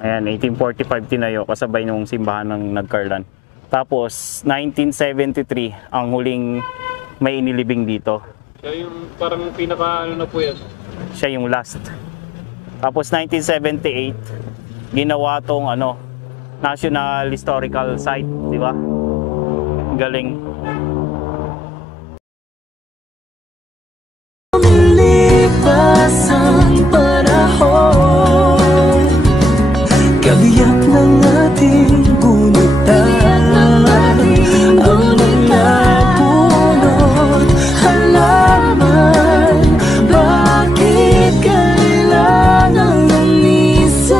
Ayan, 1845 tinayo, kasabay nung simbahan ng Nagcarlan. Tapos, 1973, ang huling may inilibing dito. Siya yung parang pinaka ano na po yan. Siya yung last. Tapos, 1978, ginawa tong National Historical Site, di ba? Galing. Ang panahon, kabiyak ng ating gunutan, ang mga punot, halaman, bakit kailangang lumisan?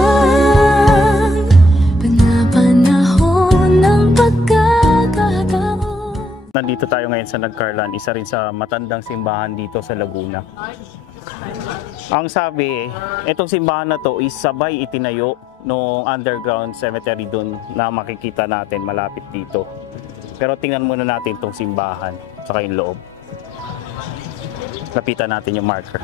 Panapanahon ng pagkakataon. Nandito tayo ngayon sa Nagcarlan, isa rin sa matandang simbahan dito sa Laguna. Ang sabi, itong simbahan na to is sabay itinayo nung underground cemetery dun na makikita natin malapit dito. Pero tingnan muna natin itong simbahan, saka yung loob. Lapitan natin yung marker.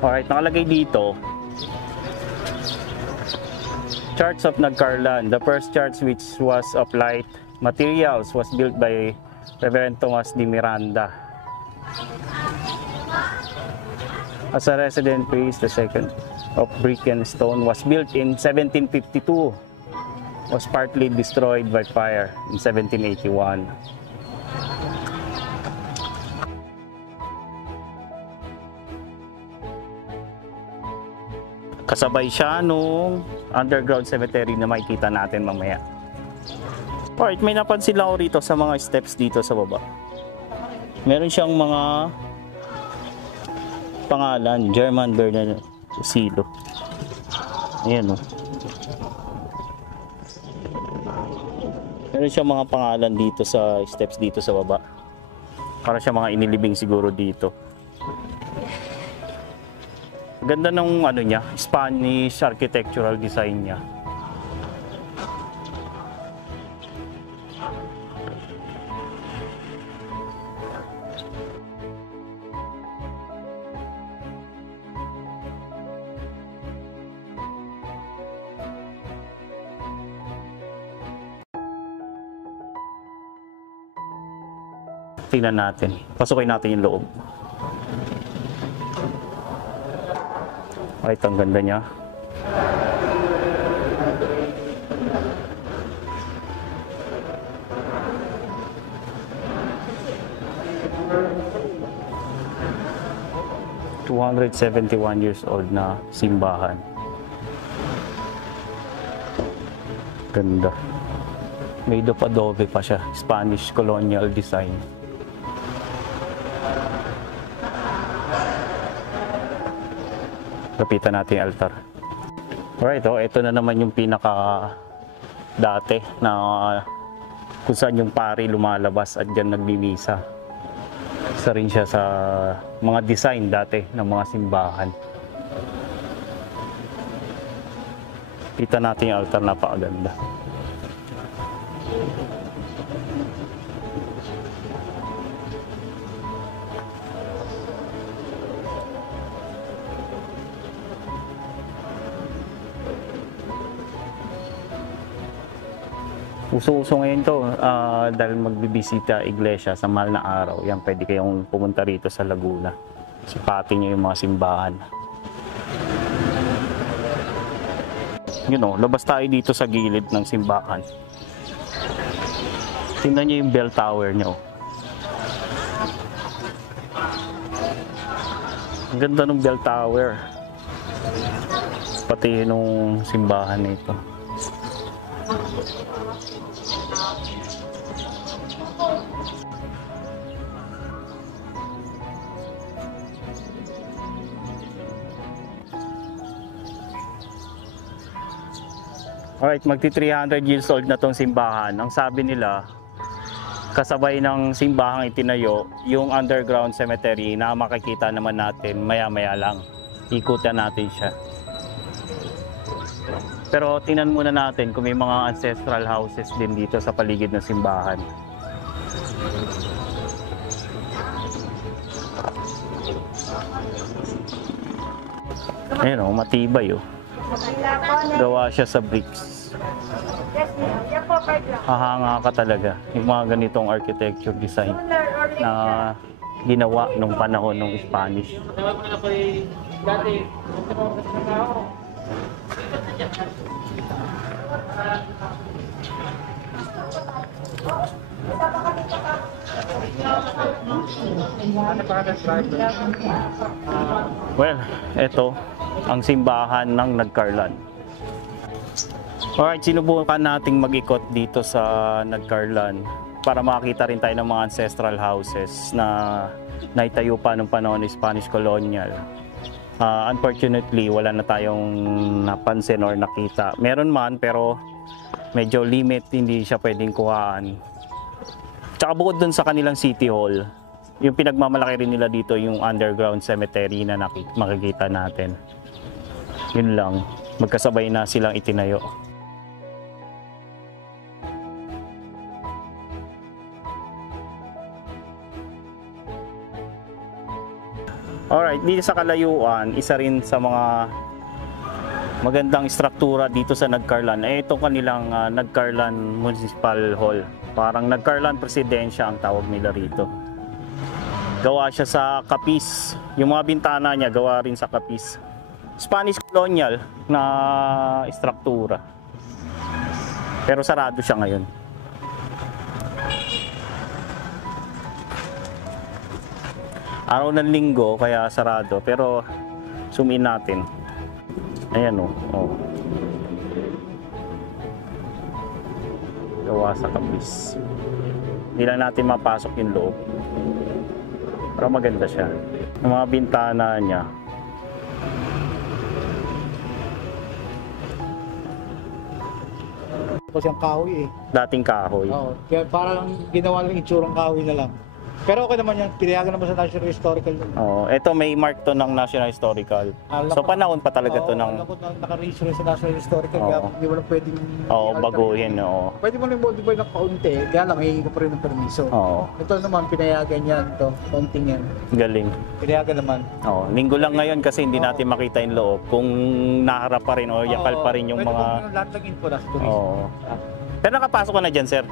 Alright, nakalagay dito, Church of Nagcarlan. The first church, which was of light materials, was built by Reverend Tomas de Miranda. As a resident priest, the second of brick and stone was built in 1752. Was partly destroyed by fire in 1781. Kasabay siya nung underground cemetery na makikita natin mamaya. Alright, may napansin lang ako rito sa mga steps dito sa baba. Meron siyang mga pangalan, German Bernard Silo. Ayan o. Meron siyang mga pangalan dito sa steps dito sa baba. Para siya mga inilibing siguro dito. Ganda ng niya, Spanish architectural design niya. Tingnan natin. Pasukin natin yung loob. Ay, ang ganda niya. ...271 years old na simbahan. Ganda. Made of adobe pa siya. Spanish colonial design. Lapitan natin yung altar. Alright, ito na naman yung pinaka dati na kung saan yung pari lumalabas at dyan nagmimisa. Isa rin siya sa mga design dati ng mga simbahan. Kita natin yung altar, napakaganda. Uso-uso ngayon to dahil magbibisita iglesia sa mahal na araw. Yan, pwede kayong pumunta rito sa Laguna. Sipatin nyo yung mga simbahan. Labas tayo dito sa gilid ng simbahan. Tingnan nyo yung bell tower nyo. Ang ganda ng bell tower. Pati nung simbahan nito. Alright, magti 300 years old na tong simbahan. Ang sabi nila, kasabay ng simbahang itinayo, yung underground cemetery na makikita naman natin maya-maya lang. Ikutan natin siya. Pero tingnan muna natin kung may mga ancestral houses din dito sa paligid ng simbahan. Ayun, oh, matibay oh. Gawa siya sa bricks. Hahanga ka talaga. Yung mga ganitong architecture design na ginawa nung panahon ng Spanish. Well, eto ang simbahan ng Nagcarlan. Alright, sinubukan nating mag-ikot dito sa Nagcarlan para makakita rin tayo ng mga ancestral houses na naitayo pa nung panahon ng Spanish colonial. Unfortunately, wala na tayong napansin or nakita. Meron man, pero medyo limit, hindi siya pwedeng kuhaan. Tsaka bukod dun sa kanilang city hall, yung pinagmamalaki rin nila dito yung underground cemetery na makikita natin. Yun lang, magkasabay na silang itinayo. Alright, dito sa kalayuan, isa rin sa mga magandang struktura dito sa Nagcarlan ay itong kanilang Nagcarlan Municipal Hall. Parang Nagcarlan Presidensya ang tawag nila rito. Gawa siya sa kapis. Yung mga bintana niya gawa rin sa kapis. Spanish colonial na struktura. Pero sarado siya ngayon. Araw ng linggo kaya sarado, pero zoom in natin. Ayan oh. Gawa sa kapis. Hindi lang natin mapasok yung loob. Pero maganda siya. Yung mga bintana niya. Kasi ang kahoy eh. Dating kahoy. Oo. Kaya parang ginawa lang itsurang kahoy na lang. Pero okay naman yan. Pinayagan naman sa National Historical. Oh, ito may mark to ng National Historical. So panahon pa talaga to ng naka-register sa National Historical. Oo. Kaya hindi mo lang pwedeng baguhin, oo. Pwede mo lang modify ng kaunti. Kaya lang hihingi ka pa rin ng permiso. Oo. Ito naman pinayagan yan. Ito. Kaunting yan. Galing. Pinayagan naman. Oh, linggo lang ngayon kasi hindi natin makita yung loob. Kung naharap pa rin o yakal pa rin yung pwede mga mo lahat ng info na sa turismo. Oo. Pero nakapasok ka na dyan, sir.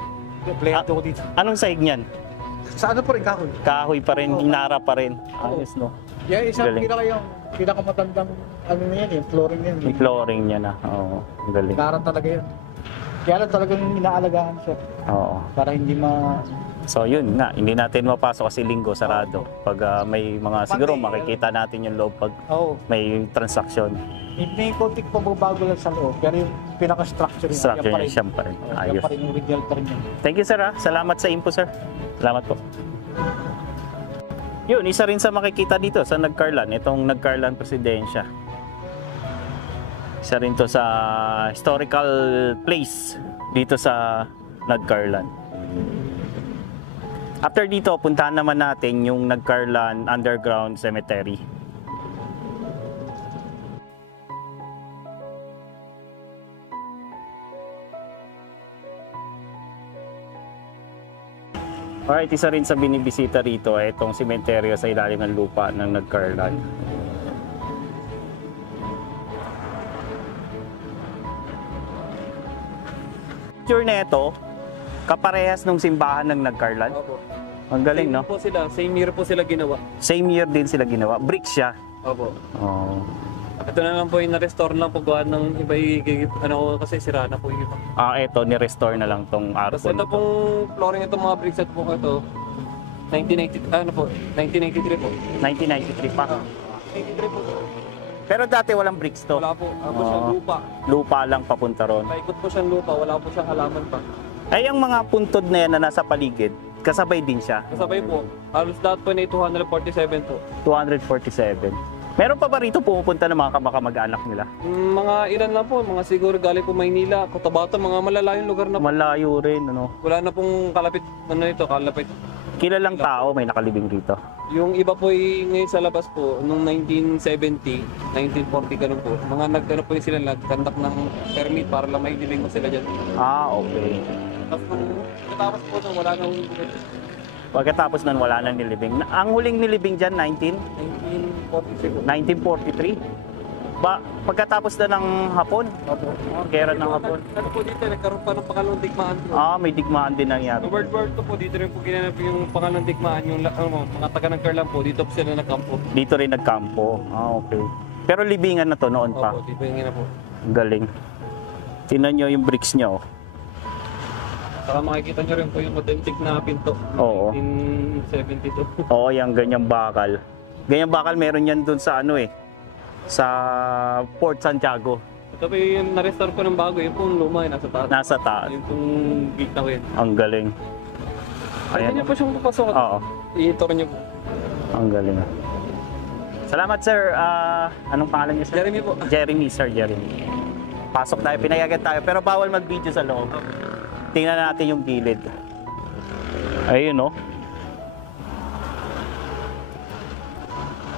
Playato ko dito. Anong sahig niyan? Sa ano pa rin kahoy? Kahoy pa rin, Oo. hinarap pa rin. Ayos, no? Yan, isang Galing. yung pinakamatandang ano na yan, yung flooring yan. Yung flooring niya na. Oo, galing. Karan talaga yun. Kaya lang talagang inaalagaan siya. Oo. Para hindi So yun nga, hindi natin mapasok kasi linggo, sarado. Pag may mga, siguro Monday, makikita natin yung loob pag Oo. may transaction. May konting pagbabago lang sa loob. Pero yung pinaka-structure niya, Structure yan pa niya, rin. siyam pa rin. Oo, yan Ayos. pa rin yung original pa rin yun. Thank you, sir. Salamat sa info, sir. Salamat po. Yun, isa rin sa makikita dito sa Nagcarlan, itong Nagcarlan Presidensya. Isa rin to sa historical place dito sa Nagcarlan. After dito, puntahan naman natin yung Nagcarlan Underground Cemetery. Alright, isa rin sa binibisita rito ay itong sementeryo sa ilalim ng lupa ng Nagcarlan. Picture na ito, kaparehas nung simbahan ng Nagcarlan. Opo. Ang galing, no? Po sila, same year po sila ginawa. Same year din sila ginawa. Bricks siya. Opo. Oh. Ito na lang po yung na-restore lang po gawa ng iba ano kasi sira na po yung iba. Ito, ni-restore na lang tong Tapos arco. ito pong flooring itong mga bricks at po ito 1993 po. 1993 pa. 93 po. Pero dati walang bricks to. Wala po. Ako siya Oo. lupa. Lupa lang papunta ron. Paikot po siyang lupa, wala po siyang halaman pa. Ay, ang mga puntod na yan na nasa paligid, kasabay din siya. Kasabay po, halos lahat po na 247 po. 247. Meron pa ba rito pumupunta ng mga kamag-anak nila? Mga ilan lang po, mga siguro galing po Maynila, Cotabato, mga malalayong lugar na po. Malayo rin, ano? Wala na pong kalapit, ano ito, kalapit Kilalang tao may nakalibing rito. Yung iba po ngayon sa labas po, nung 1970, 1940 ganun po, mga nagkano po yung sila nagkandak ng permit para lang may diling ko sila dyan. Ah, okay. Tapos nung natapos po nung wala nang Pagkatapos nun, wala nang nilibing. Ang huling nilibing dyan, 1943 po. 1943. Pagkatapos na ng hapon? Opo. Kera ng hapon. Ano po dito, nagkaroon pa ng pangalawang digmaan po. May digmaan din nangyari. Sa World War II po, dito rin po ginanap yung pangalawang digmaan, yung mga taga ng Carlan po, dito po sila nagkampo. Dito rin nagkampo. Okay. Pero libingan na to noon pa. Opo, dito yung ina po. Ang galing. Tingnan nyo yung bricks nyo. Saka makikita nyo rin po yung authentic na pinto. Oo. 1972. Oo, yung ganyang bakal. Ganyang bakal meron yan dun sa sa Port Santiago. Ito po yung na-restore ko ng bago, yung pong luma, nasa taas. Nasa taas. Yung pong gate na ko yun. Ang galing. Pwede nyo po siyang papasok. Oo. I-tour nyo po. Ang galing. Salamat sir. Anong pangalan niyo sir? Jeremy po. Jeremy, sir Jeremy. Pasok tayo, pinayagan tayo. Pero bawal mag-video sa loob. Tingnan natin yung gilid. Ayun, oh.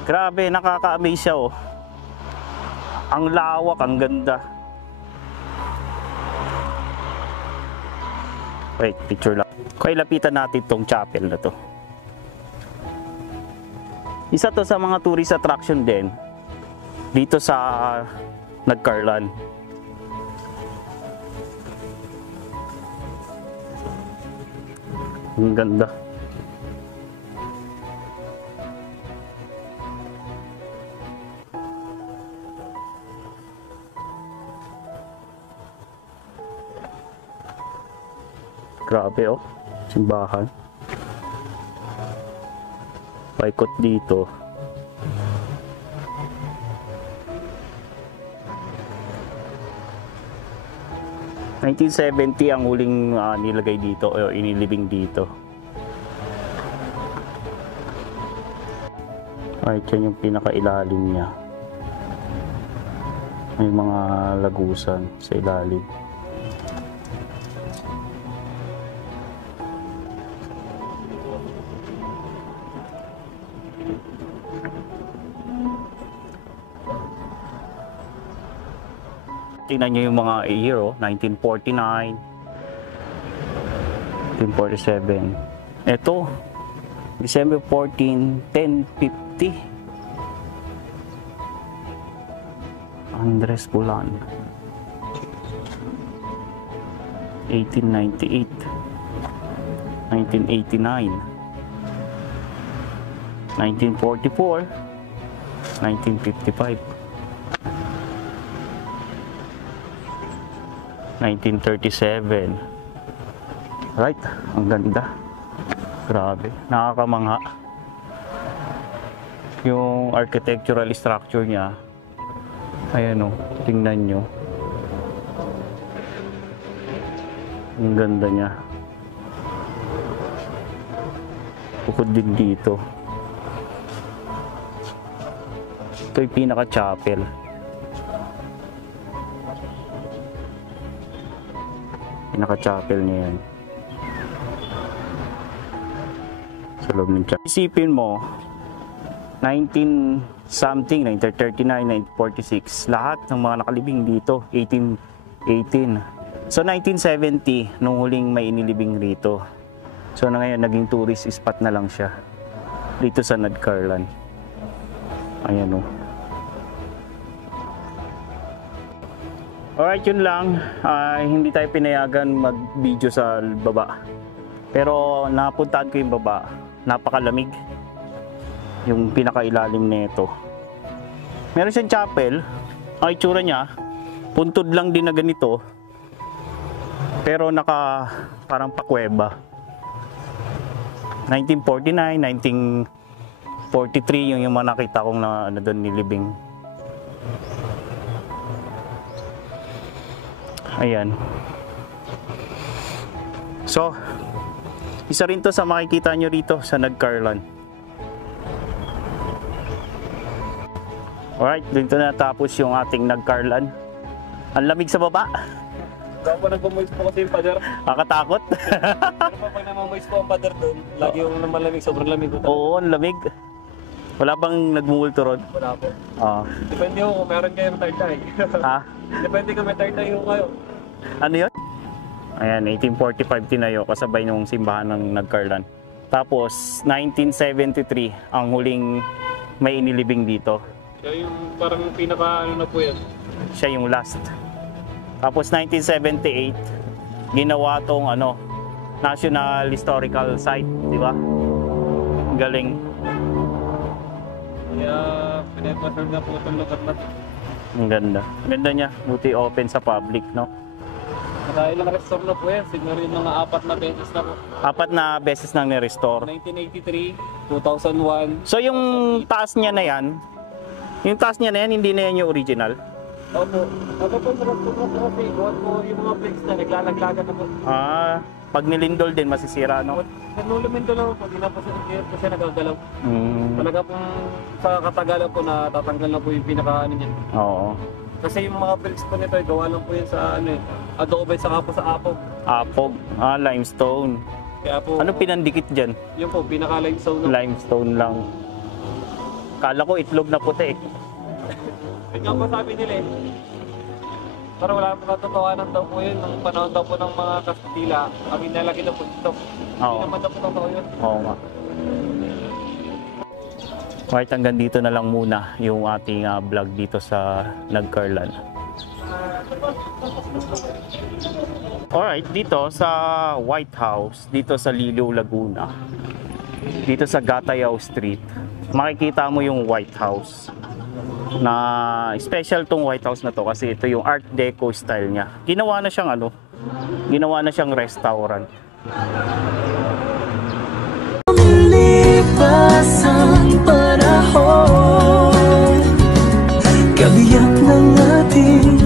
Grabe, nakaka-amaze siya, oh. Ang lawak, ang ganda. Wait, picture lang. Kaya lapitan natin tong chapel na to. Isa to sa mga tourist attraction din dito sa Nagcarlan. Ang ganda. Grabe, oh. Simbahan. Paikot dito. – 1970 ang huling nilagay dito o inilibing dito. Right, yan yung pinakailalim niya. May mga lagusan sa ilalim. Tingnan nyo yung mga year, oh, 1949, 1947. Ito, December 14, 1050. Andres Bulan. 1898, 1989, 1944, 1955. 1937. Right, ang ganda. Grabe, nakakamangha. Yung architectural structure niya. Ayan, oh, tingnan nyo. Ang ganda niya. Bukod din dito. Ito yung pinaka-chapel. Pinaka-chapel niya yan. Sa loob ng chapel. Isipin mo, 19 something, 1939, 1946, lahat ng mga nakalibing dito, 1818. So 1970, nung huling may inilibing rito. So na ngayon, naging tourist spot na lang siya. Dito sa Nagcarlan. Ayan, oh. Alright, yun lang. Hindi tayo pinayagan mag-video sa baba. Pero napuntaan ko yung baba. Napakalamig. Yung pinakailalim nito. Meron siyang chapel. Ang itsura niya, puntod lang din na ganito. Pero parang pakuweba. 1949, 1943 yung mga nakita kong na doon nilibing. Ayan. So, isa rin to sa makikita nyo rito sa Nagcarlan. Alright, dito na tapos yung ating Nagcarlan. Ang lamig sa baba. Kaya pa nagmamoist po kasi yung pader. Kakatakot. Pero pag namamoist po ang pader doon, lagi yung malamig, sobrang lamig. Oo, ang lamig. Wala bang nagmumulto ron? Wala po. Ah. Depende ho kung meron kayong tartay. Ah, Depende kung may tartay ho kayo. ano yun? Ayan, 1845 tinayo kasabay nung simbahan ng Nagcarlan. Tapos, 1973 ang huling may inilibing dito. Kaya yung parang pinaka ano na po yan. Siya yung last. Tapos 1978, ginawa tong ano, National Historical Site, di ba? Galing. Kaya pinapasal na po itong lugar na to. Ang ganda. Ang ganda niya. Buti open sa public, no? Dahil lang restore na po yan. Siguro yung mga 4 na beses na po. 4 na beses nang ni-restore. 1983, 2001. So yung taas niya na yan, hindi na yan yung original. Opo. Ano po sa restore na po kasi gawa po yung mga flags na naglalaglagan na po. Ah, pag nilindol din, masisira, no? Nanulumin lang po, di na po siya nagagalaw. Mm, Talaga pong sa katagalan po na tatanggal na po yung pinaka ano niya. oo. Kasi yung mga flags po nito, gawa lang po yan sa ano eh, adobe saka po sa apog. Apog. Ah, limestone. Kaya po, Ano pinandikit dyan? yun po, pinaka limestone na. Limestone lang. Kala ko itlog na puti eh. Yun nga po sabi nila eh. Pero wala po katotohanan daw po yun nung panahon daw po ng mga Kastila. Ang inalagay na po dito. Hindi Oo. naman daw po totoo yun. Oo nga. Right, hanggang dito na lang muna yung ating vlog dito sa Nagcarlan. Alright, dito sa White House, dito sa Liliw, Laguna, dito sa Gatayaw Street, makikita mo yung White House. Na special tong White House na to kasi ito yung Art Deco style niya. Ginawa na siyang restaurant. Lumilipas ang panahon, kabiyak ng ating